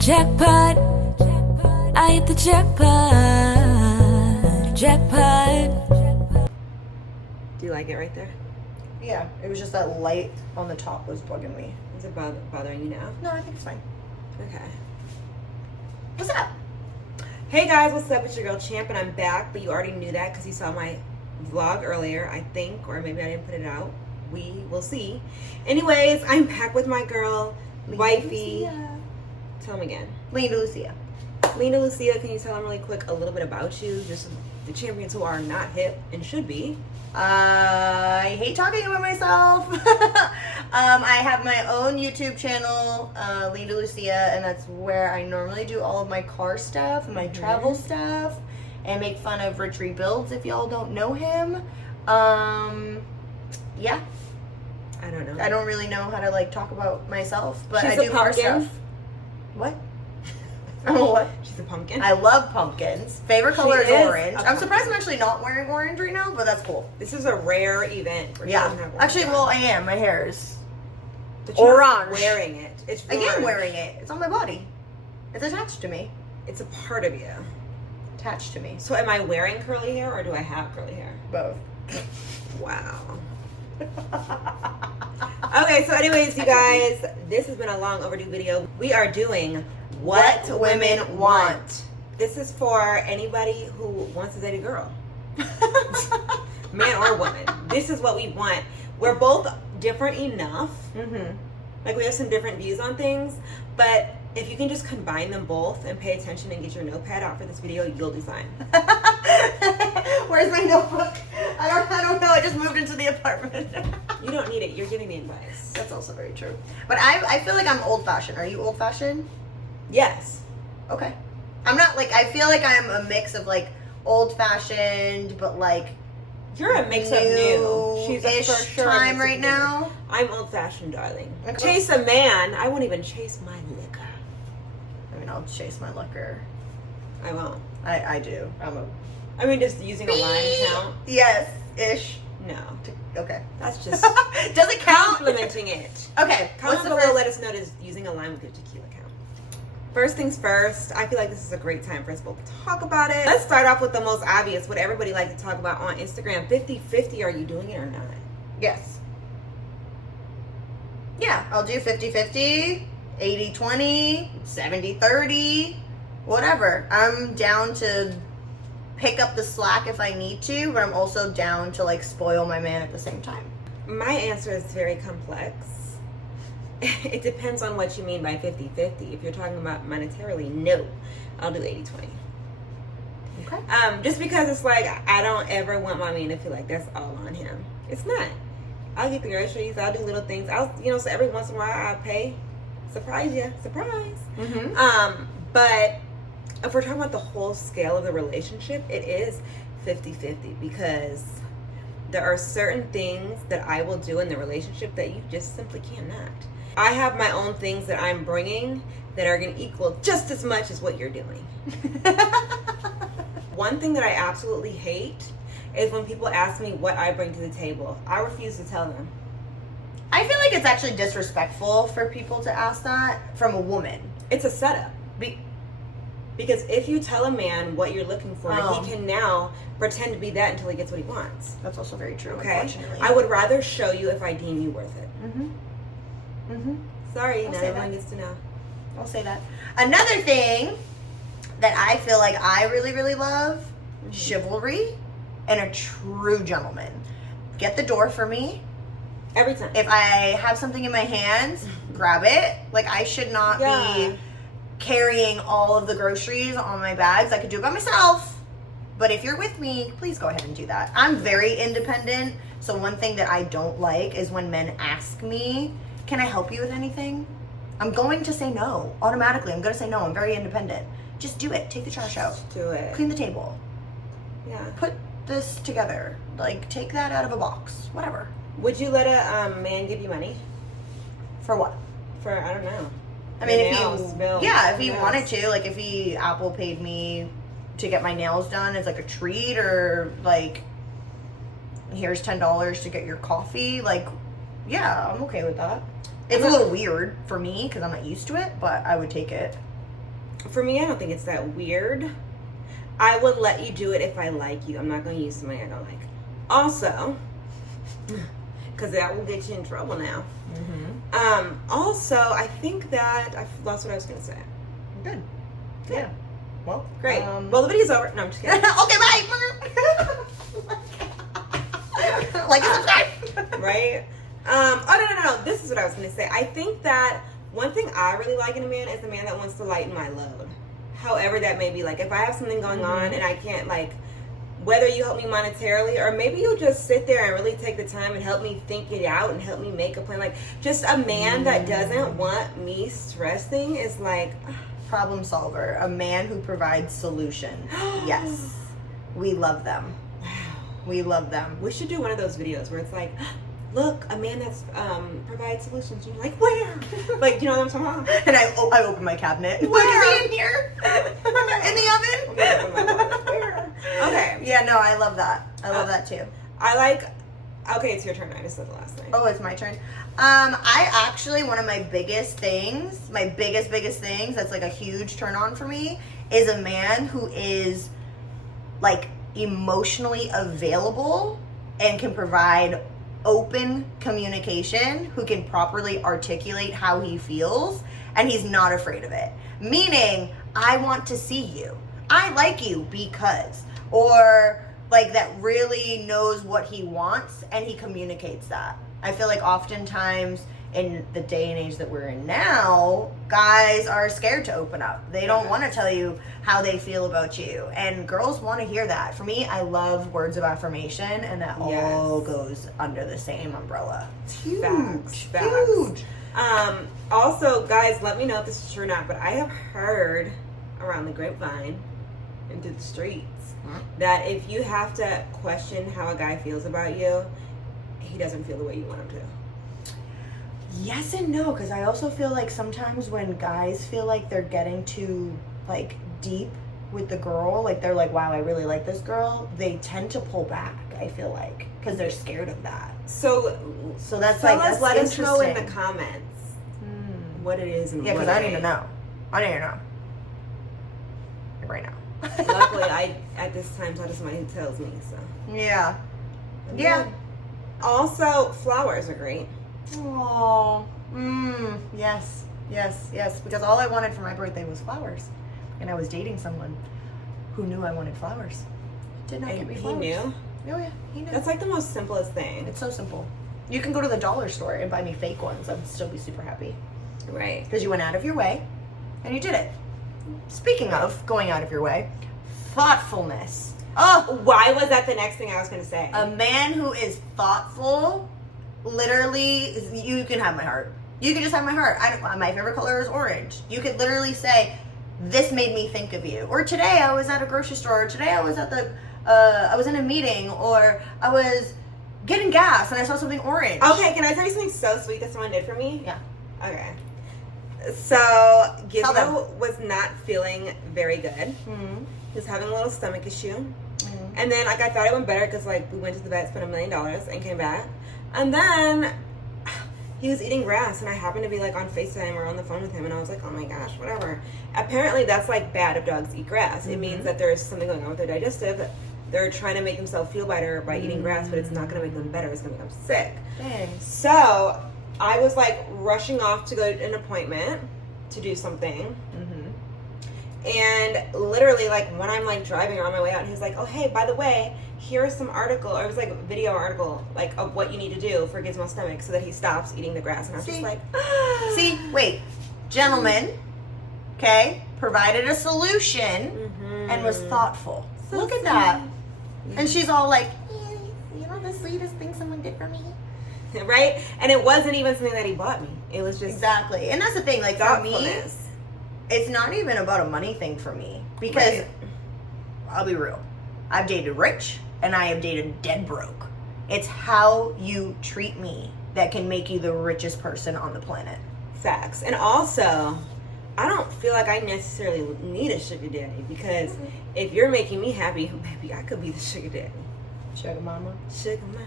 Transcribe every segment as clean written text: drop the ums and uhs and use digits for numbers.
Jackpot, I hit the jackpot, jackpot. Do you like it right there? Yeah, it was just that light on the top was bugging me. Is it bothering you now? No, I think it's fine. Okay. What's up? Hey guys, what's up? It's your girl Champ, and I'm back, but you already knew that because you saw my vlog earlier, I think, or maybe I didn't put it out. We will see. Anyways, I'm back with my girl, wifey. Tell them again. Lena Lucia. Lena Lucia, can you tell them really quick a little bit about you? Just the champions who are not hip and should be. I hate talking about myself. I have my own YouTube channel, Lena Lucia, and that's where I normally do all of my car stuff, my travel stuff, and make fun of Rich Rebuilds if y'all don't know him. Yeah. I don't know. I don't really know how to like talk about myself, but She's I a do car pumpkin. stuff. What? Oh, what? She's a pumpkin. I love pumpkins. Favorite color is is orange. a I'm surprised I'm actually not wearing orange right now, but that's cool. This is a rare event. Where she Yeah. doesn't have orange Actually, on. well, I am. My hair is But you're not orange. wearing it. It's I am orange. wearing it. It's on my body. It's attached to me. It's a part of you. Attached to me. So am I wearing curly hair or do I have curly hair? Both. Wow. Okay, so anyways, you guys, this has been a long overdue video. We are doing What Women Want. This is for anybody who wants to date a girl. Man or woman. This is what we want. We're both different enough. Mm-hmm. Like, we have some different views on things, but if you can just combine them both and pay attention and get your notepad out for this video, you'll do fine. Where's my notebook? I don't know. I just moved into the apartment. You don't need it. You're giving me advice. That's also very true. But I feel like I'm old-fashioned. Are you old-fashioned? Yes. Okay. I'm not like, I feel like I'm a mix of like old-fashioned, but like You're a mix of new. She's a new-ish for sure time mix of right new. now. I'm old-fashioned, darling. Okay. Chase a man. I won't even chase my liquor. I mean, I'll chase my liquor. I won't. I do. I mean, just using a line count. Yes, ish. No, Okay. that's just Does it count? complimenting it. Okay. Comment What's the below. first? Let us know does using a line with your tequila count. First things first, I feel like this is a great time for us both to talk about it. Let's start off with the most obvious, what everybody likes to talk about on Instagram. 50-50, are you doing it or not? Yes. Yeah, I'll do 50-50, 80-20, 70-30, whatever. I'm down to pick up the slack if I need to, but I'm also down to like spoil my man at the same time. My answer is very complex. It depends on what you mean by 50-50. If you're talking about monetarily, no, I'll do 80-20. Okay. Just because it's like, I don't ever want my man to feel like that's all on him. It's not. I'll get the groceries, I'll do little things. So every once in a while I'll pay. Surprise you, surprise. Mm-hmm. But if we're talking about the whole scale of the relationship, it is 50-50 because there are certain things that I will do in the relationship that you just simply cannot. I have my own things that I'm bringing that are going to equal just as much as what you're doing. One thing that I absolutely hate is when people ask me what I bring to the table. I refuse to tell them. I feel like it's actually disrespectful for people to ask that from a woman. It's a setup. Because if you tell a man what you're looking for, he can now pretend to be that until he gets what he wants. That's also very true, Okay? unfortunately. I would rather show you if I deem you worth it. Mm-hmm. Mm-hmm. Sorry, I'll not say everyone that. gets to know. I'll say that. Another thing that I feel like I really, really love, chivalry and a true gentleman. Get the door for me. Every time. If I have something in my hands, grab it. Like, I should not be carrying all of the groceries on my bags. I could do it by myself. But if you're with me, please go ahead and do that. I'm very independent. So one thing that I don't like is when men ask me, can I help you with anything? I'm going to say no. Automatically, I'm going to say no. I'm very independent. Just do it. Take the trash out. Do it. Clean the table. Yeah. Put this together. Like, take that out of a box. Whatever. Would you let a man give you money? For what? For, I don't know. I mean, Nails, if he, bills, yeah, if he nails. wanted to, like, if he Apple paid me to get my nails done as like a treat, or like, here's $10 to get your coffee, like, yeah, I'm okay with that. It's a little weird for me because I'm not used to it, but I would take it. for me, I don't think it's that weird. I would let you do it if I like you. I'm not going to use somebody I don't like. Also, because that will get you in trouble now. Also, I think that I lost what I was going to say. Good. Yeah. Well, great. Well, the video's over. No, I'm just kidding. Okay, bye. Like it's subscribe. Right? Oh, no. This is what I was going to say. I think that one thing I really like in a man is a man that wants to lighten my load. However that may be. Like, if I have something going on and I can't, like, whether you help me monetarily or maybe you'll just sit there and really take the time and help me think it out and help me make a plan. Like, just a man that doesn't want me stressing is like... Problem solver. A man who provides solutions. Yes. We love them. Wow. We love them. We should do one of those videos where it's like, look, a man that's provides solutions. You're like, where? Like, you know what I'm talking about? And I open my cabinet. Where? Is he in here? In the oven? Where? Okay. Yeah, no, I love that. I love that too. I like... Okay, it's your turn. I just said the last thing. Oh, it's my turn. I actually, one of my biggest things, my biggest things that's like a huge turn on for me is a man who is like emotionally available and can provide open communication, who can properly articulate how he feels, and he's not afraid of it. Meaning, I want to see you. I like you because, or like that really knows what he wants and he communicates that. I feel like oftentimes in the day and age that we're in now, guys are scared to open up. They don't want to tell you how they feel about you. And girls want to hear that. For me, I love words of affirmation, and that all goes under the same umbrella. It's huge. Facts. Huge. Also, guys, let me know if this is true or not, but I have heard around the grapevine and through the streets that if you have to question how a guy feels about you, he doesn't feel the way you want him to. Yes and no, because I also feel like sometimes when guys feel like they're getting too like deep with the girl, like they're like, wow, I really like this girl, they tend to pull back, I feel like, because they're scared of that. So that's like, that's let us know in the interesting. comments what it is and Yeah, because what I it need to ain't. know. I need to know. Right now. Luckily, I at this time talk to somebody who tells me, so. Yeah. I'm Yeah. good. Also, flowers are great. Oh. Yes. Because all I wanted for my birthday was flowers. And I was dating someone who knew I wanted flowers. Did not get me He flowers. knew? Oh yeah, he knew. That's like the most simplest thing. It's so simple. You can go to the dollar store and buy me fake ones. I'd still be super happy. Right. Because you went out of your way and you did it. Speaking of going out of your way, thoughtfulness. Oh, Why was that the next thing I was going to say? a man who is thoughtful, literally, you can have my heart. You can just have my heart. My favorite color is orange. You could literally say, this made me think of you. Or today I was at a grocery store. Or today I was at I was in a meeting. Or I was getting gas and I saw something orange. Okay, can I tell you something so sweet that someone did for me? Yeah. Okay. So, Gizmo was not feeling very good. Mm-hmm. He was having a little stomach issue. Mm-hmm. And then, like, I thought it went better because, like, we went to the vet, spent $1 million, and came back. And then he was eating grass, and I happened to be, like, on FaceTime or on the phone with him, and I was like, oh my gosh, whatever. Apparently, that's, like, bad if dogs eat grass. It means that there's something going on with their digestive. They're trying to make themselves feel better by eating grass, but it's not going to make them better. It's going to make them sick. Dang. So, I was, like, rushing off to go to an appointment to do something. And literally, like, when I'm, like, driving or on my way out, and he's like, oh, hey, by the way, here's some article, or it was, like, a video article, like, of what you need to do for Gizmo's stomach so that he stops eating the grass. And I was just like, See, wait. Gentleman, okay, provided a solution and was thoughtful. So Look at sweet. that. And she's all like, you know the sweetest thing someone did for me? Right? And it wasn't even something that he bought me. It was just Exactly. And that's the thing, like, for me, thoughtfulness. it's not even about a money thing for me. Because, Right. I'll be real, I've dated rich and I have dated dead broke. It's how you treat me that can make you the richest person on the planet. Facts. And also, I don't feel like I necessarily need a sugar daddy because if you're making me happy, maybe I could be the sugar daddy. Sugar mama. Sugar mama.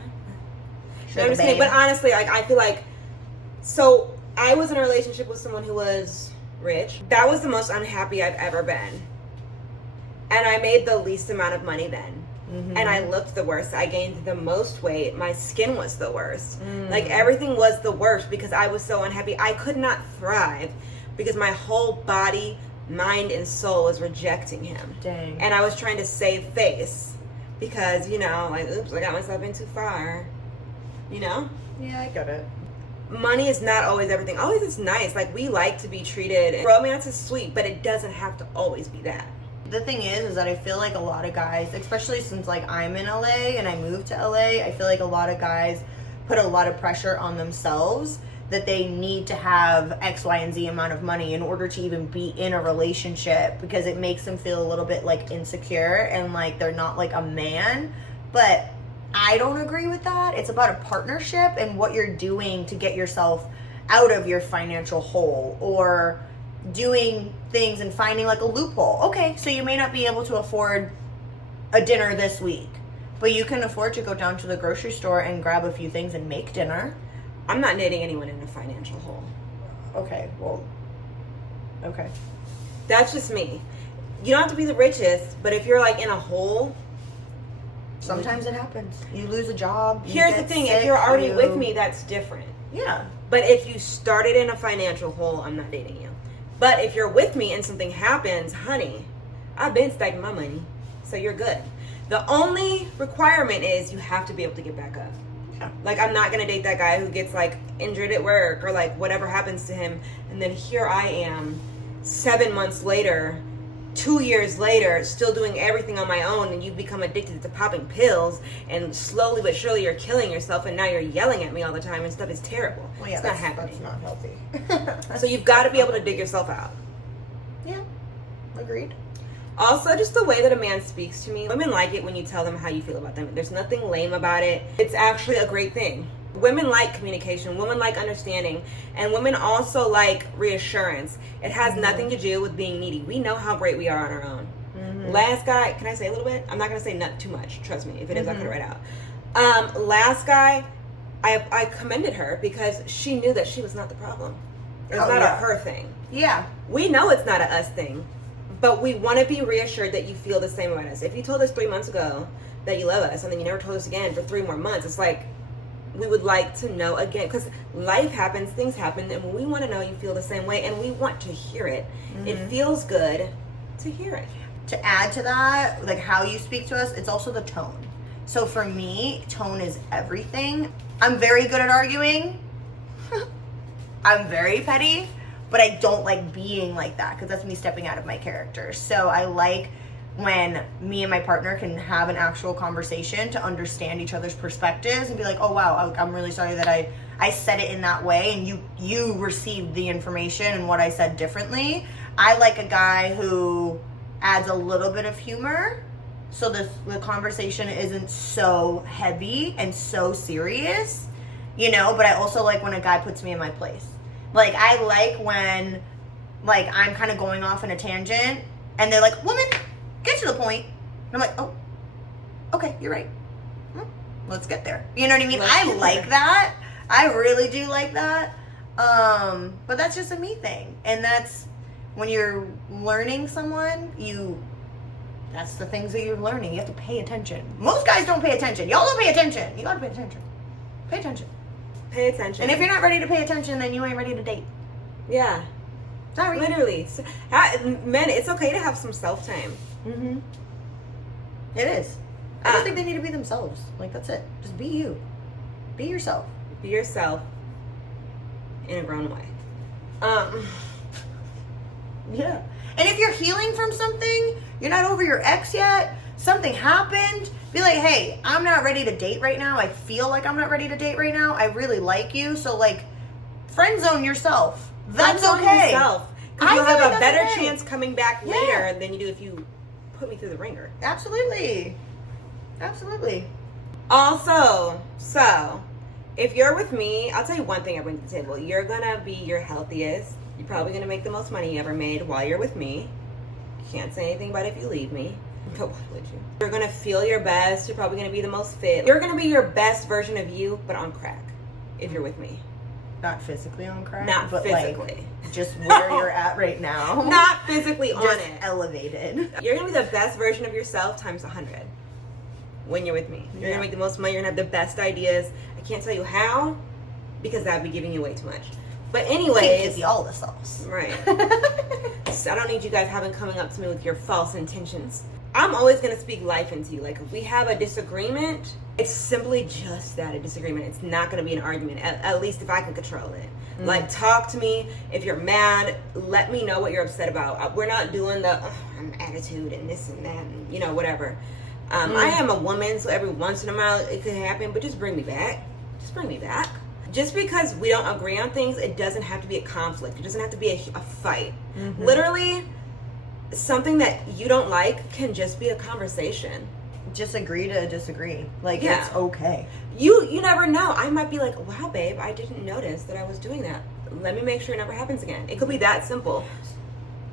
Sugar No, I'm just kidding. babe. But honestly, like, I feel like, so I was in a relationship with someone who was rich. That was the most unhappy I've ever been. And I made the least amount of money then. And I looked the worst. I gained the most weight. My skin was the worst. Like, everything was the worst because I was so unhappy. I could not thrive because my whole body, mind, and soul was rejecting him. Dang. And I was trying to save face because, you know, like, oops, I got myself in too far. You know? Yeah, I get it. Money is not always everything. Always it's nice. Like, we like to be treated. Romance is sweet, but it doesn't have to always be that. The thing is that I feel like a lot of guys, especially since like I'm in LA and I moved to LA, I feel like a lot of guys put a lot of pressure on themselves that they need to have X, Y, and Z amount of money in order to even be in a relationship, because it makes them feel a little bit like insecure and like they're not like a man. But I don't agree with that. It's about a partnership and what you're doing to get yourself out of your financial hole, or doing things and finding like a loophole. Okay, so you may not be able to afford a dinner this week, but you can afford to go down to the grocery store and grab a few things and make dinner. I'm not dating anyone in a financial hole. Okay, well, okay. That's just me. You don't have to be the richest, but if you're like in a hole, Sometimes it happens. You lose a job. here's the thing, if you're already with me, that's different. Yeah. But if you started in a financial hole, I'm not dating you. But if you're with me and something happens, honey, I've been stacking my money, so you're good. The only requirement is you have to be able to get back up. Yeah. Like, I'm not going to date that guy who gets, like, injured at work or, like, whatever happens to him. And then here I am, 7 months later, 2 years later, still doing everything on my own, and you become addicted to popping pills, and slowly but surely you're killing yourself, and now you're yelling at me all the time, and stuff is terrible. Well, yeah, it's not happening. That's not healthy. So you've got to be able to dig yourself out. Yeah, agreed. Also, just the way that a man speaks to me. Women like it when you tell them how you feel about them. There's nothing lame about it. It's actually a great thing. Women like communication. Women like understanding. And women also like reassurance. It has nothing to do with being needy. We know how great we are on our own. Last guy, can I say a little bit? I'm not going to say not too much. Trust me. If it is, I'll cut it right out. Last guy, I commended her because she knew that she was not the problem. It's not a her thing. Yeah. We know it's not a us thing. But we want to be reassured that you feel the same about us. If you told us 3 months ago that you love us and then you never told us again for 3 more months, it's like we would like to know again, because life happens, things happen, and we want to know you feel the same way, and we want to hear it. It feels good to hear it. To add to that, like how you speak to us, it's also the tone. So for me, tone is everything. I'm very good at arguing. I'm very petty. But I don't like being like that because that's me stepping out of my character. So I like when me and my partner can have an actual conversation to understand each other's perspectives and be like, oh, wow, I'm really sorry that I said it in that way and you received the information and what I said differently. I like a guy who adds a little bit of humor so the conversation isn't so heavy and so serious, you know, but I also like when a guy puts me in my place. Like, I like when, like, I'm kind of going off in a tangent, and they're like, woman, get to the point. And I'm like, oh, okay, you're right. Let's get there. You know what I mean? I like that. I really do like that. But that's just a me thing. And that's, when you're learning someone, that's the things that you're learning. You have to pay attention. Most guys don't pay attention. Y'all don't pay attention. You gotta pay attention. Pay attention. Pay attention. And if you're not ready to pay attention, then you ain't ready to date. Yeah. Sorry. Literally. Men, it's okay to have some self-time. Mm-hmm. It is. I just think they need to be themselves. Like, that's it. Just be you. Be yourself. Be yourself in a grown way. Yeah. And if you're healing from something, you're not over your ex yet, something happened, be like, hey, I'm not ready to date right now. I feel like I'm not ready to date right now. I really like you. So, like, friend zone yourself. That's okay. Yourself. Because you'll have a better chance coming back later than you do if you put me through the ringer. Absolutely. Absolutely. Also, so, if you're with me, I'll tell you one thing I bring to the table. You're going to be your healthiest. You're probably going to make the most money you ever made while you're with me. Can't say anything about if you leave me. But why would you? You're going to feel your best. You're probably going to be the most fit. You're going to be your best version of you, but on crack, if you're with me. Not physically on crack. Not but physically. Like, just where you're at right now. Not physically on just it. elevated. You're going to be the best version of yourself times 100 when you're with me. You're going to make the most money. You're going to have the best ideas. I can't tell you how because that would be giving you way too much. But anyways. Can't give you all the sauce. Right. So I don't need you guys coming up to me with your false intentions. I'm always going to speak life into you. Like, if we have a disagreement, it's simply just that, a disagreement. It's not going to be an argument, at least if I can control it. Like, talk to me. If you're mad, let me know what you're upset about. We're not doing the attitude and this and that and, you know, whatever. I am a woman, so every once in a while it could happen, but just bring me back. Just bring me back. Just because we don't agree on things, it doesn't have to be a conflict. It doesn't have to be a fight. Literally, something that you don't like can just be a conversation. Just agree to disagree. Like, it's okay. You never know. I might be like, wow, babe, I didn't notice that I was doing that. Let me make sure it never happens again. It could be that simple.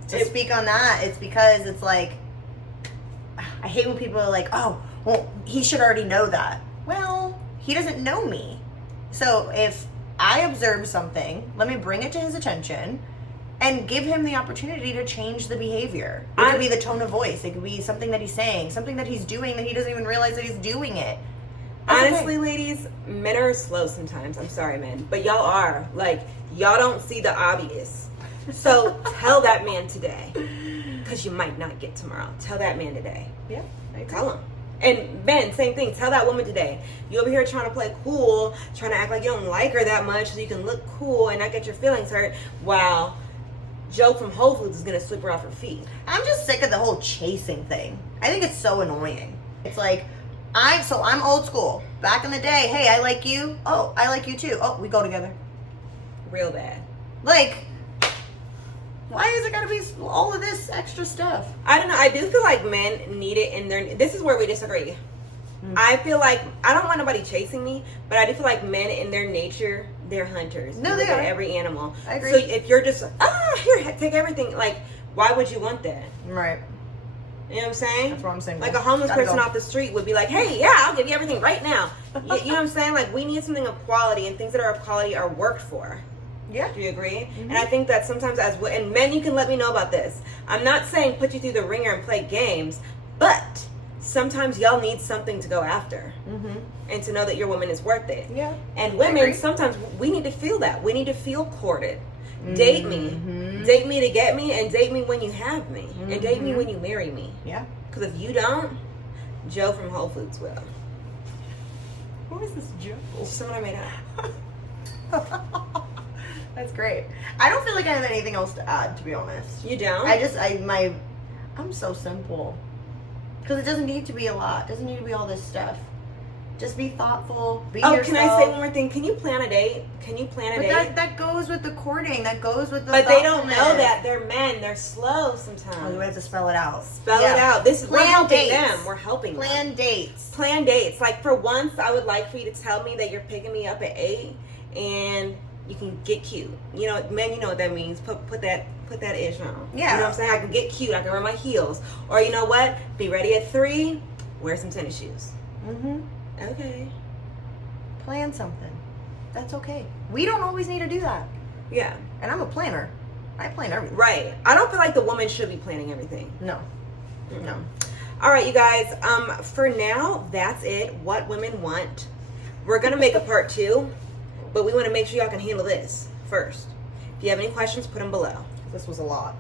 To speak on that, it's because it's like, I hate when people are like, oh, well, he should already know that. Well, he doesn't know me. So if I observe something, let me bring it to his attention and give him the opportunity to change the behavior. It could be the tone of voice. It could be something that he's saying, something that he's doing that he doesn't even realize that he's doing it. Honestly, ladies, men are slow sometimes. I'm sorry, men. But y'all are. Like, y'all don't see the obvious. So tell that man today. Because you might not get tomorrow. Tell that man today. Yeah, tell him. And men, same thing. Tell that woman today. You over here trying to play cool, trying to act like you don't like her that much so you can look cool and not get your feelings hurt. Wow. Joe from Whole Foods is going to sweep her off her feet. I'm just sick of the whole chasing thing. I think it's so annoying. It's like, I'm old school. Back in the day, hey, I like you. Oh, I like you too. Oh, we go together. Real bad. Like, why is it got to be all of this extra stuff? I don't know. I do feel like men need it in their... This is where we disagree. I feel like... I don't want nobody chasing me, but I do feel like men in their nature, they're hunters. No, they are. Every animal. I agree. So if you're just, here, take everything. Like, why would you want that? Right. You know what I'm saying? That's what I'm saying. Like, a homeless person off the street would be like, hey, yeah, I'll give you everything right now. You know what I'm saying? Like, we need something of quality, and things that are of quality are worked for. Yeah. Do you agree? And I think that sometimes and men, you can let me know about this. I'm not saying put you through the ringer and play games, but sometimes y'all need something to go after. And to know that your woman is worth it. Yeah. And women, sometimes we need to feel that. We need to feel courted. Date me. Date me to get me, and date me when you have me. And date me when you marry me. Yeah. Because if you don't, Joe from Whole Foods will. Who is this Joe? It's someone I made up. That's great. I don't feel like I have anything else to add, to be honest. You don't? I'm so simple. Because it doesn't need to be a lot. It doesn't need to be all this stuff. Just be thoughtful. Be yourself. Can I say one more thing? Can you plan a date? But that goes with the courting. That goes with the But they don't know that. They're men. They're slow sometimes. Oh, we have to spell it out. Spell it out. We're helping them. We're helping them. Plan dates. Plan dates. Like, for once, I would like for you to tell me that you're picking me up at 8 and you can get cute. You know, men, you know what that means. Put that ish on. Yeah. You know what I'm saying? I can get cute. I can wear my heels. Or you know what? Be ready at 3. Wear some tennis shoes. Okay. Plan something. That's okay. We don't always need to do that. Yeah. And I'm a planner. I plan everything. Right. I don't feel like the woman should be planning everything. No. No. All right, you guys. For now, that's it. What women want. We're gonna make a part 2, but we want to make sure y'all can handle this first. If you have any questions, put them below. This was a lot.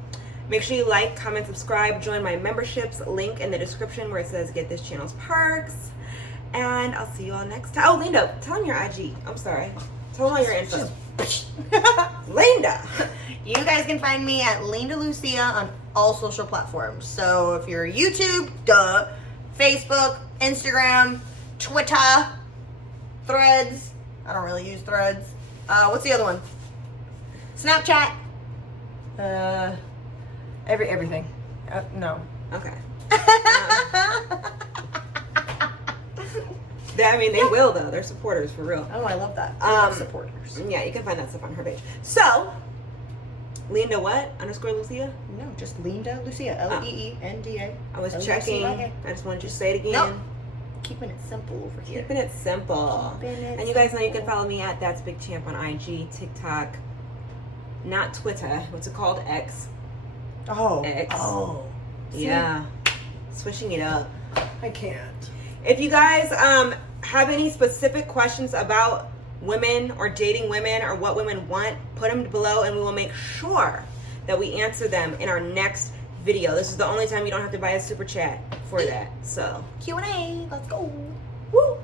Make sure you like, comment, subscribe, join my memberships. Link in the description where it says get this channel's perks. And I'll see you all next time. Oh, Linda, tell them your IG. I'm sorry. Tell them all your info. Linda. You guys can find me at Linda Lucia on all social platforms. So if you're YouTube, Facebook, Instagram, Twitter, Threads. I don't really use Threads. What's the other one? Snapchat. Everything. No. Okay. I mean, they will, though. They're supporters, for real. Oh, I love that. I love supporters. Yeah, you can find that stuff on her page. So, Linda what? _ Lucia? No, just Linda Lucia. Leenda. I was checking. I just wanted you to say it again. Nope. Keeping it simple over here. Keeping it simple. And you guys know you can follow me at That's Big Champ on IG, TikTok, not Twitter. What's it called? X. Oh. X. Oh. Yeah. Switching it up. I can't. If you guys have any specific questions about women or dating women or what women want, put them below and we will make sure that we answer them in our next video. This is the only time you don't have to buy a super chat for that. So Q&A. Let's go. woo.